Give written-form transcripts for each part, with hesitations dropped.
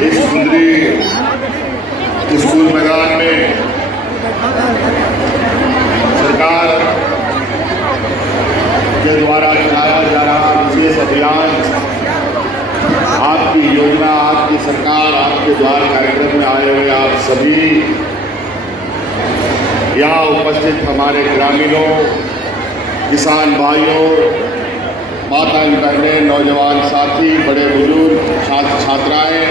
इस सुंदरी स्कूल मैदान में सरकार के द्वारा चलाया जा रहा विशेष अभियान आपकी योजना, आपकी सरकार, आपके द्वार कार्यक्रम में आए हुए आप सभी यहाँ उपस्थित हमारे ग्रामीणों, किसान भाइयों, माता बहनें, नौजवान साथी, बड़े बुजुर्ग, छात्र छात्राएं,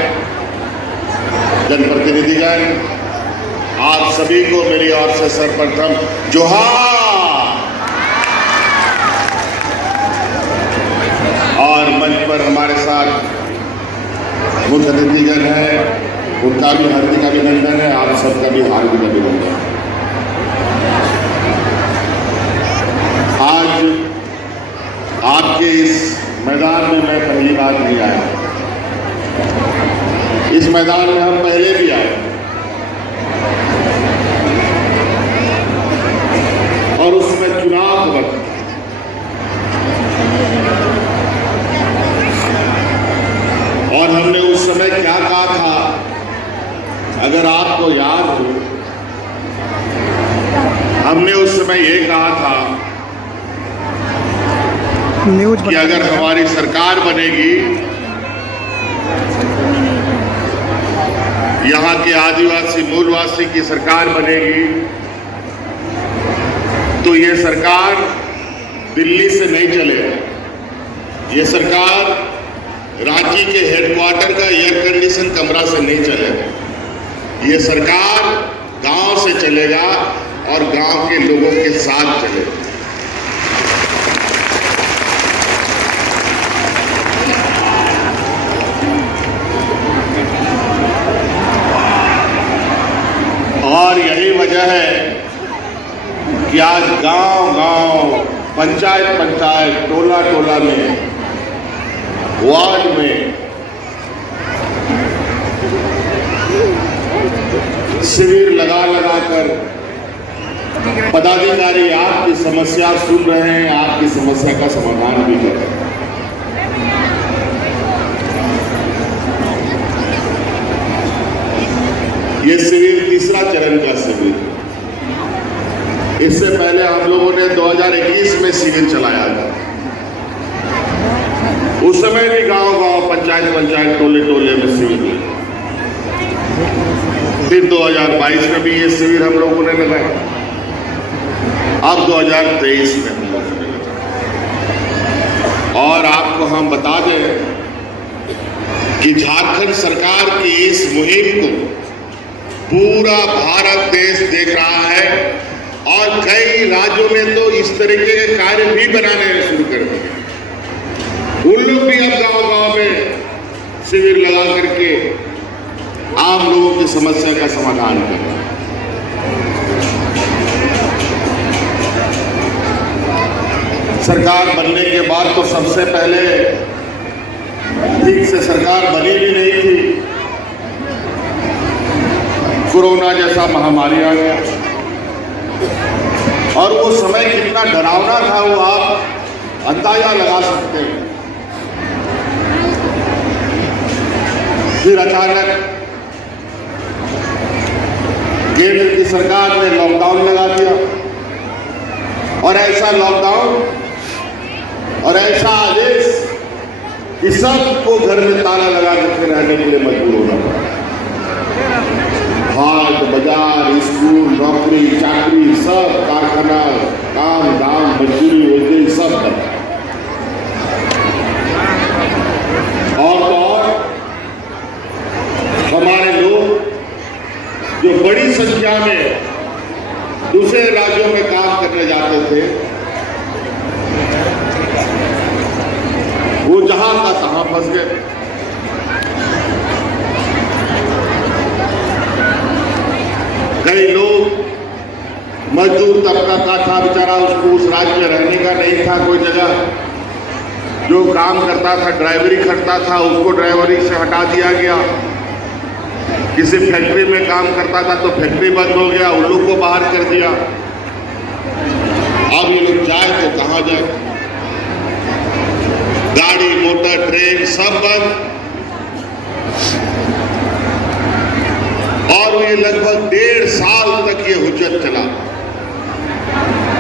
जनप्रतिनिधिगण, आप सभी को मेरी ओर से सर्वप्रथम जोहार। और मंच पर हमारे साथ मुख्य अतिथिगण हैं, उनका भी हार्दिक अभिनंदन है, आप सबका भी हार्दिक अभिनंदन है। आज आपके इस मैदान में मैं पहली बार नहीं आया, इस मैदान में हम पहले भी आए और उसमें चुनाव वक्त और हमने उस समय क्या कहा था, अगर आपको याद हो, हमने उस समय ये कहा था कि अगर हमारी सरकार बनेगी, यहाँ के आदिवासी मूलवासी की सरकार बनेगी, तो ये सरकार दिल्ली से नहीं चलेगा, ये सरकार रांची के हेडक्वार्टर का एयर कंडीशन कमरा से नहीं चलेगा, ये सरकार गांव से चलेगा और गांव के लोगों के साथ चलेगा। और यही वजह है कि आज गांव-गांव, पंचायत-पंचायत, टोला-टोला में, वार्ड में शिविर लगा कर पदाधिकारी आपकी समस्या सुन रहे हैं, आपकी समस्या का समाधान भी कर रहे हैं। ये शिविर तीसरा चरण का शिविर है। इससे पहले हम लोगों ने 2021 में शिविर चलाया था, उस समय भी गांव-गांव, पंचायत-पंचायत, टोले-टोले में शिविर। फिर 2022 में भी ये शिविर हम लोगों ने लगाया, अब 2023 में हम लोगों ने लगाया। और आपको हम बता दें कि झारखंड सरकार की इस मुहिम को पूरा भारत देश देख रहा है और कई राज्यों ने तो इस तरीके के कार्य भी बनाने शुरू कर दिए। उन लोग भी अब गांव-गांव में शिविर लगा करके आम लोगों की समस्या का समाधान कर रहे हैं। सरकार बनने के बाद तो सबसे पहले ठीक से सरकार बनी भी नहीं थी, कोरोना जैसा महामारी आ गया और वो समय कितना डरावना था वो आप अंदाजा लगा सकते हैं। फिर अचानक केंद्र की सरकार ने लॉकडाउन लगा दिया और ऐसा लॉकडाउन और ऐसा आदेश कि सबको घर में ताला लगा के रहने के लिए मजबूर होना पड़ा। हाट बाजार, स्कूल, नौकरी चाकरी, सब कारखाना, काम धाम, मजदूरी वजदूरी सब बंद। और हमारे लोग जो बड़ी संख्या में दूसरे राज्यों में काम करने जाते थे, वो जहां का तहां फंस गए। कई लोग, मजदूर तबका का था बेचारा, उसको उस राज्य में रहने का नहीं था कोई जगह, जो काम करता था, ड्राइवरी करता था, उसको ड्राइवरी से हटा दिया गया। किसी फैक्ट्री में काम करता था तो फैक्ट्री बंद हो गया, उन लोग को बाहर कर दिया। अब ये लोग जाए तो कहाँ जाए, गाड़ी मोटर ट्रेन सब बंद। और ये लगभग 1.5 साल तक ये हुज्जत चला।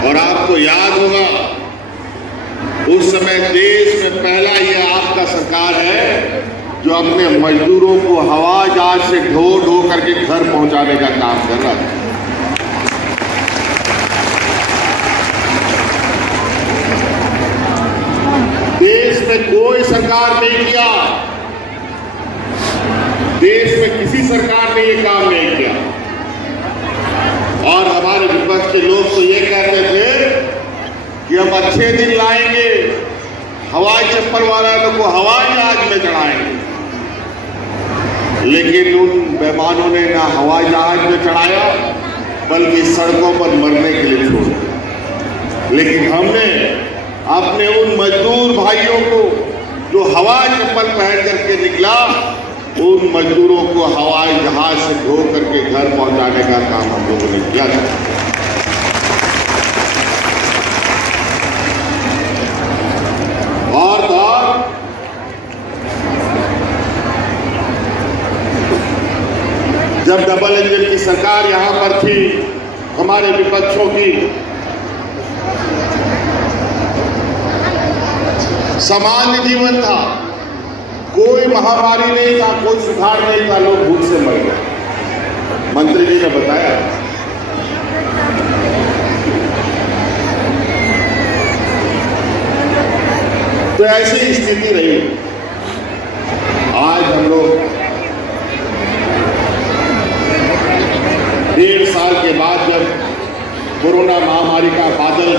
और आपको याद होगा उस समय देश में पहला ये आपका सरकार है जो अपने मजदूरों को हवाई जहाज से ढो ढो करके घर पहुंचाने का काम कर रहा था। देश में कोई सरकार नहीं किया, देश में किसी सरकार ने ये काम नहीं किया। और हमारे विपक्ष के लोग तो ये कहते थे कि हम अच्छे दिन लाएंगे, हवाई चप्पल वाला लोग को हवाई जहाज में चढ़ाएंगे, लेकिन उन बेईमानों ने ना हवाई जहाज में चढ़ाया बल्कि सड़कों पर मरने के लिए छोड़ दिया। लेकिन हमने अपने उन मजदूर भाइयों को जो हवाई चप्पल पहन करके निकला, उन मजदूरों को हवाई जहाज से ढो करके घर पहुंचाने का काम हम लोगों ने किया था। और जब डबल इंजन की सरकार यहां पर थी हमारे विपक्षों की, सामान्य जीवन था, कोई महामारी नहीं था, कोई सुधार नहीं था, लोग भूख से मर गए। मंत्री जी ने बताया। तो ऐसी स्थिति रही। आज हम लोग 1.5 साल के बाद जब कोरोना महामारी का बादल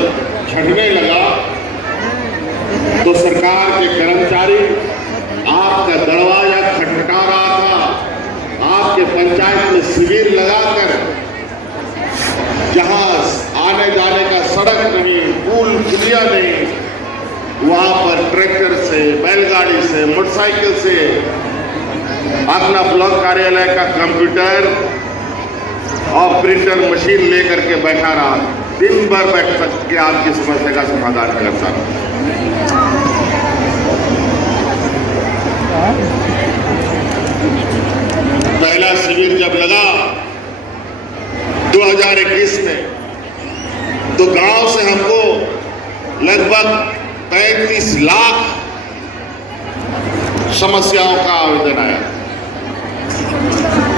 छटने लगा तो सरकार के कर्मचारी आपका दरवाजा खटखटा रहा था। आपके पंचायत में शिविर लगाकर जहां आने जाने का सड़क नहीं, पुल पुलिया नहीं, वहां पर ट्रैक्टर से, बैलगाड़ी से, मोटरसाइकिल से अपना ब्लॉक कार्यालय का कंप्यूटर और प्रिंटर मशीन लेकर के बैठा रहा, दिन भर बैठ के आपकी समस्या का समाधान करता रहा। पहला शिविर जब लगा 2021 में, तो गांव से हमको लगभग 35 लाख समस्याओं का आवेदन आया।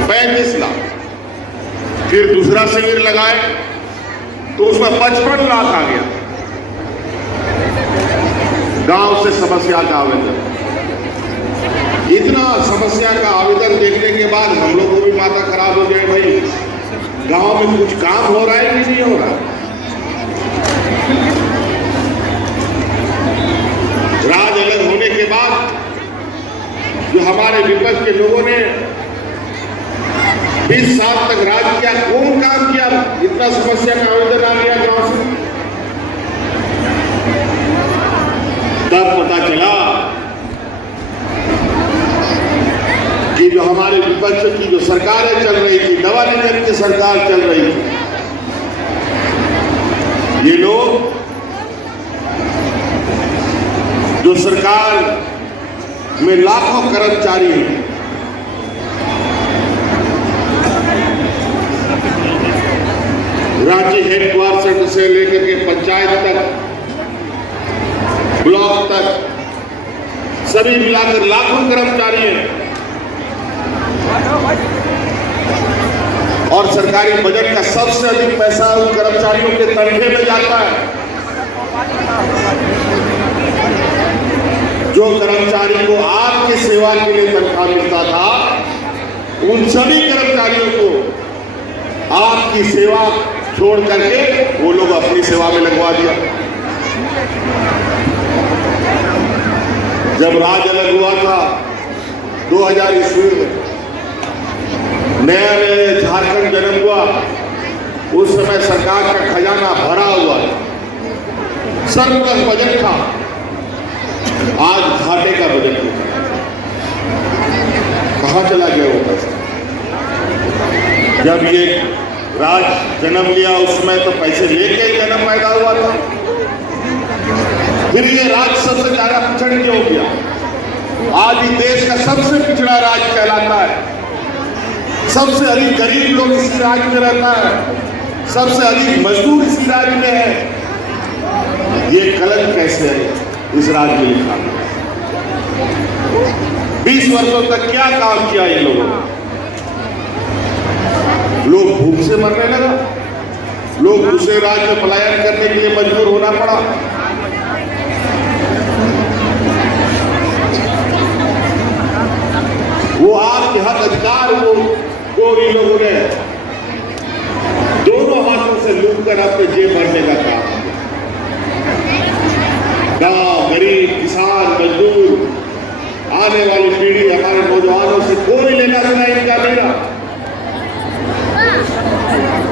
35 लाख। फिर दूसरा शिविर लगाए तो उसमें 55 लाख आ गया गांव से समस्या का आवेदन। इतना समस्या का आवेदन देखने के बाद हम लोग को भी माथा खराब हो गया, भाई गांव में कुछ काम हो रहा है कि नहीं हो रहा। राज अलग होने के बाद जो हमारे विपक्ष के लोगों ने 20 साल तक राज किया, कौन काम किया, इतना समस्या का आवेदन आ गया गांव से। तब पता चला कि जो हमारे विपक्ष की जो सरकारें चल रही थी, डबल इंजन की सरकार चल रही थी, ये लोग जो सरकार में लाखों कर्मचारी हैं, राज्य हेडक्वार्टर से लेकर के पंचायत तक, ब्लॉक तक, सभी मिलाकर लाखों कर्मचारी हैं। और सरकारी बजट का सबसे अधिक पैसा उन कर्मचारियों के तनखे में जाता है। जो कर्मचारी को आपकी सेवा के लिए तनख्वाह मिलता था, उन सभी कर्मचारियों को आपकी सेवा छोड़ करके वो लोग अपनी सेवा में लगवा दिया। जब राज अलग हुआ था 2000 ईस्वी में, नया नया झारखंड जन्म हुआ, उस समय सरकार का खजाना भरा हुआ था, सरप्लस बजट था। आज घाटे का बजट है। कहां चला गया वो पैसा? जब ये राज जन्म लिया उस समय तो पैसे लेके जन्म पैदा हुआ था, फिर ये राज सबसे ज्यादा पिछड़ क्यों गया? आज ही देश का सबसे पिछड़ा राज्य कहलाता है, सबसे अधिक गरीब लोग इसी राज्य में रहता है, सबसे अधिक मजदूर इसी राज्य में है। ये कलंक कैसे है इस राज्य में लिखा? 20 वर्षों तक क्या काम किया इन लोगों ने? लोग भूख से मरने लगा, लोग दूसरे राज्य में पलायन करने के लिए मजबूर होना पड़ा। वो आपके हक अधिकार को इन लोगों ने दोनों हाथों से लूट कर अपने जेब भरने का काम। गांव, गरीब, किसान, मजदूर, आने वाली पीढ़ी, हमारे नौजवानों से कोई लेना देना इनका नहीं रहा।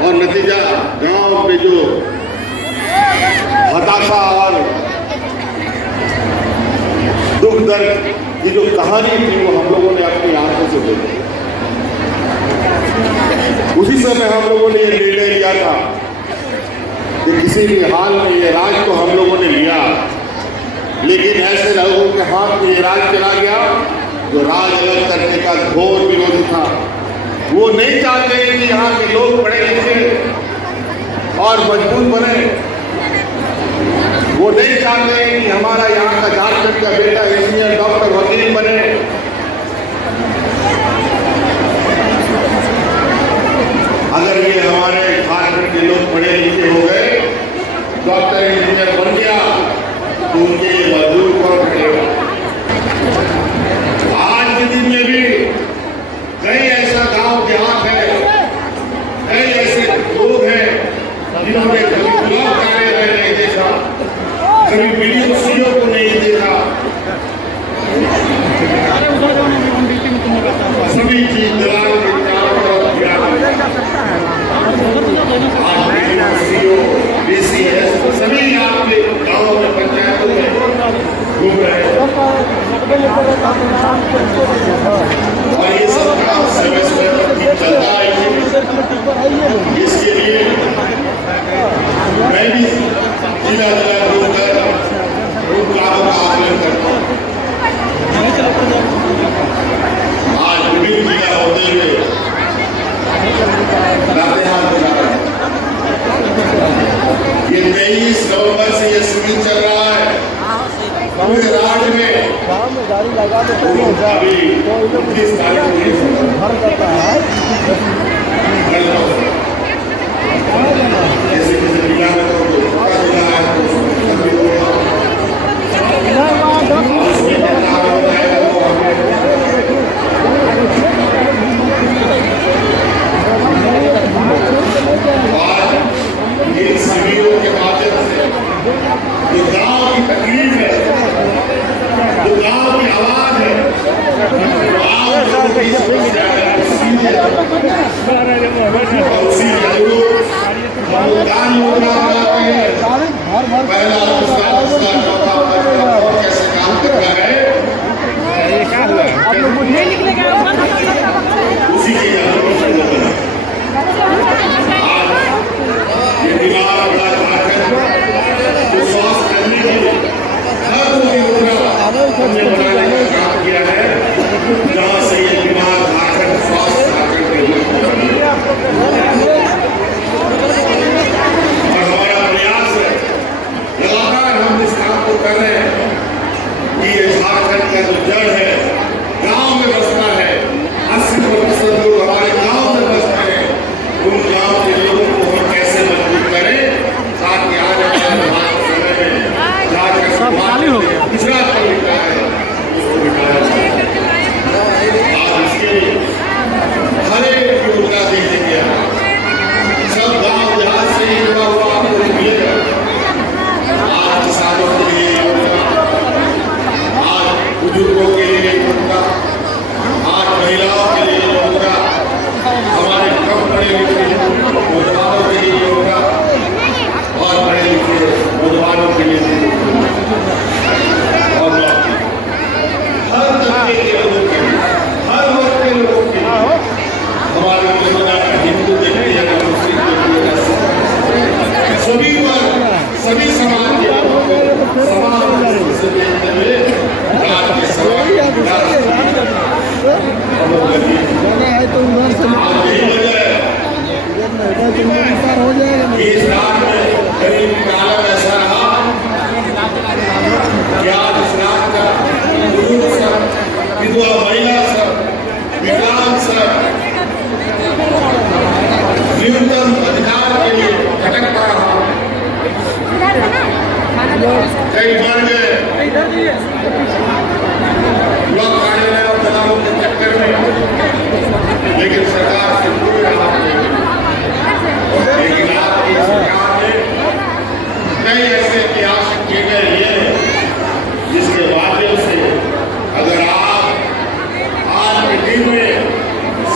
और नतीजा गांव में जो हताशा और दुख दर्द की जो कहानी थी वो हम लोगों ने अपनी आंखों से देखी। उसी समय हम लोगों ने ये निर्णय लिया था कि किसी भी हाल में ये राज तो हम लोगों ने लिया, लेकिन ऐसे लोगों के हाथ में ये राज चला गया जो राज अलग करने का घोर विरोधी था। वो नहीं चाहते कि यहाँ के लोग पढ़े लिखे और मजबूत बने। वो नहीं चाहते कि हमारा यहाँ का झारखंड का बेटा इंजीनियर, डॉक्टर, वकील बने। अगर ये हमारे झारखंड के लोग पढ़े लिखे हो गए, डॉक्टर, इंजीनियर बन गया, तो उनके लिए मजदूर कौन खड़ेगा? आज के दिन में भी कई ऐसा गांव देहात है, कई ऐसे लोग हैं जिन्होंने कभी ब्लॉक कार्यालय नहीं देखा, कभी वीडियो सीओ को नहीं देखा। सभी चीज दलाल के चारों तरफ किया। आज सीओ, डीसीएस सभी आपके गाँव में, पंचायतों में घूम रहे हैं और ये सब काम समय समय चलता है। इसके लिए मैं भी जिला जिला घूमकर उन कामों का आकलन करता हूँ। आज विभिन्न जिला होते हुए लातेहार में जा रहा है। ये 23 नवंबर से ये शिविर चल रहा है पूरे राज्य में। अभी 29 तारीख जैसे किसी जिला में तो छोटा जिला है और इन शिविरों के माध्यम से जो गांव की तकलीफ है, जो गांव की आवाज है, उसी अनुरूप अनुदान योजना बनाते हैं। पहला कैसे काम कर रहा है उसी के स्वास्थ्य करने के लिए हर वो योजना हमने बनाने का काम किया है जहाँ से ये बीमार झारखंड स्वास्थ्य झारखंड के लिए। और हमारा प्रयास है, लगातार हम इस काम को कर रहे हैं कि ये झारखंड का जो जड़ है गांव में बसता है। 80% लोग हमारे गांव में बसते हैं। उन गांव के लोगों को हम कैसे मजबूत करें ताकि आने वाले समय में झारखंड पिछड़ा पड़ लिखा है उसको निकाला जाए। आप इसके हर एक योजना देने के सब गांव देहात से जुड़ा हुआ आपको मिलेगा। आज किसानों के लिए योजना, आज बुजुर्गों के लिए योजना, आज महिलाओं के लिए योजना, हमारे कम पढ़े लिखे नौजवानों के लिए योजना और पढ़े लिखे नौजवानों के लिए और हर तबके के लोगों के लिए, हर वर्ग के लोगों के लिए हमारी योजना हिंदू देखते हैं, मुस्लिम देखते हैं, सभी वर्ग, सभी समाज के लोगों को समान रूप से देखते हुए राज्य के समाज जाना है तो उधर से आज यही वजह है हो जाएगा। कि इस रात में गरीब का हालत ऐसा रहा कि आज इस रात का बुजुर्ग सब, विधवा महिला सब, विकलांग सब न्यूनतम अधिकार के लिए भटकता रहा। कई मर गए ब्लॉक कार्यालय और दलालों के चक्कर में, लेकिन सरकार से कोई राहत नहीं। लेकिन आपकी सरकार ने कई ऐसे प्रयास किए गए हैं जिसके माध्यम से अगर आप आज के दिन में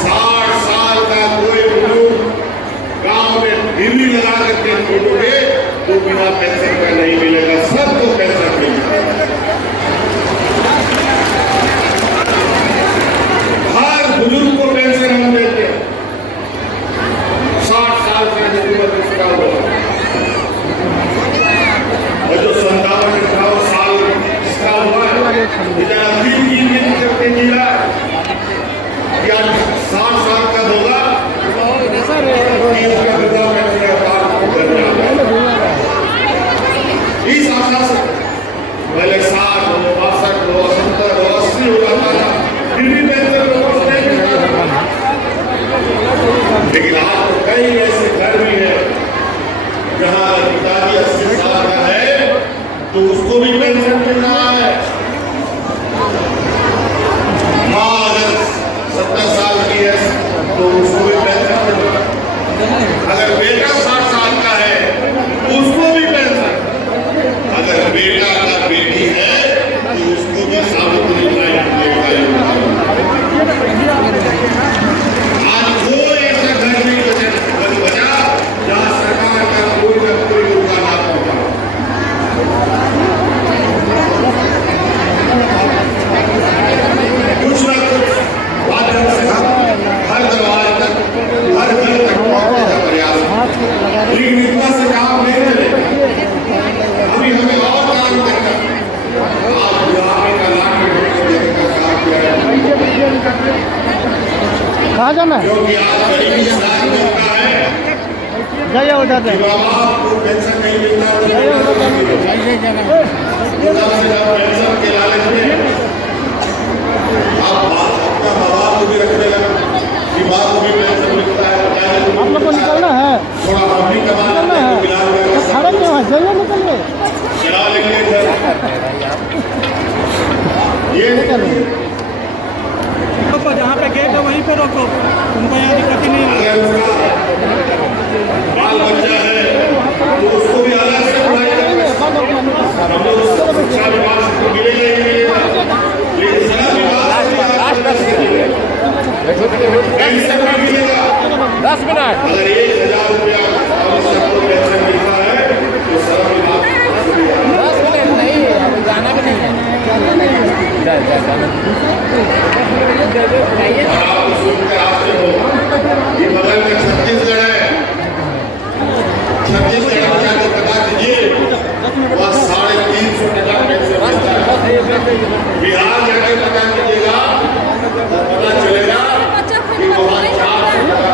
60 साल का कोई बुजुर्ग गांव में टीवी लगा करके छोड़ोगे तो बिना पेंशन का नहीं मिलेगा, सबको पेंशन मिलेगा। हर बुजुर्ग को पेंशन हम देते हैं 60 साल का जो उसका होगा, और जो 57-58 साल इसका हुआ है इतना 3 दिन करके जिला या 60 साल का होगा उसका विधवा पेंशन इस आशा से पहले 60 हो, 62 हो, 70 हो, 80 हो जाता था, फिर भी पेंशन लोगों को नहीं मिलता था। लेकिन आज तो कई ऐसे घर भी है जहां पिताजी 80 साल का है तो उसको भी पेंशन मिल रहा है। माँ अगर 70 साल की है तो उसको भी पेंशन मिल रहा है। अगर बेटा 60 साल का है उसको भी पेंशन, अगर बेटा का बेटी है तो उसको भी सावित्री बाई फुले का आज कोई ऐसा घर नहीं बचा जहां सरकार का कोई न कोई योगदान आपको कुछ न कुछ माध्यम से हर दरवाजे तक, हर घर तक पहुंचने का प्रयास, लेकिन इतना से काम नहीं चलेगा। अभी हमें और काम करना है। आज बुढ़ापे का लाभ देने का काम किया है, कहाँ जाना है? क्योंकि आज गरीबी से लाभ मिलता है, जाइए उधर से। बाबा को पेंशन नहीं मिलता तो पेंशन के लालच में आप अपना बाबा को भी रखने लगा कि बाप को भी पेंशन मिलता है। आप लोग को निकलना है, थोड़ा हम भी निकलना है, खड़े क्यों है? जाइए निकलिए, चला लेंगे ये जहाँ पे गेट है वहीं पे रोको, उनको यहाँ दिक्कत नहीं है। अगर उसका बाल बच्चा है तो उसको भी अलग से पढ़ाई करना, हम लोग शिक्षा विभाग को मिलेगा ही मिलेगा, लेकिन सभी विभाग पेंशन भी मिलेगा 10 मिनट। अगर 1000 रुपया सबको पेंशन मिलता है तो सभी विभाग 10 मिनट नहीं, अभी जाना भी नहीं है। आप सुनकर आते हो कि बगल में छत्तीसगढ़ है, छत्तीसगढ़ में जाकर बता दीजिए वह 350 टका पेंशन मिलता है। बिहार जाकर बता दीजिएगा तो पता चलेगा कि वहाँ 400 टका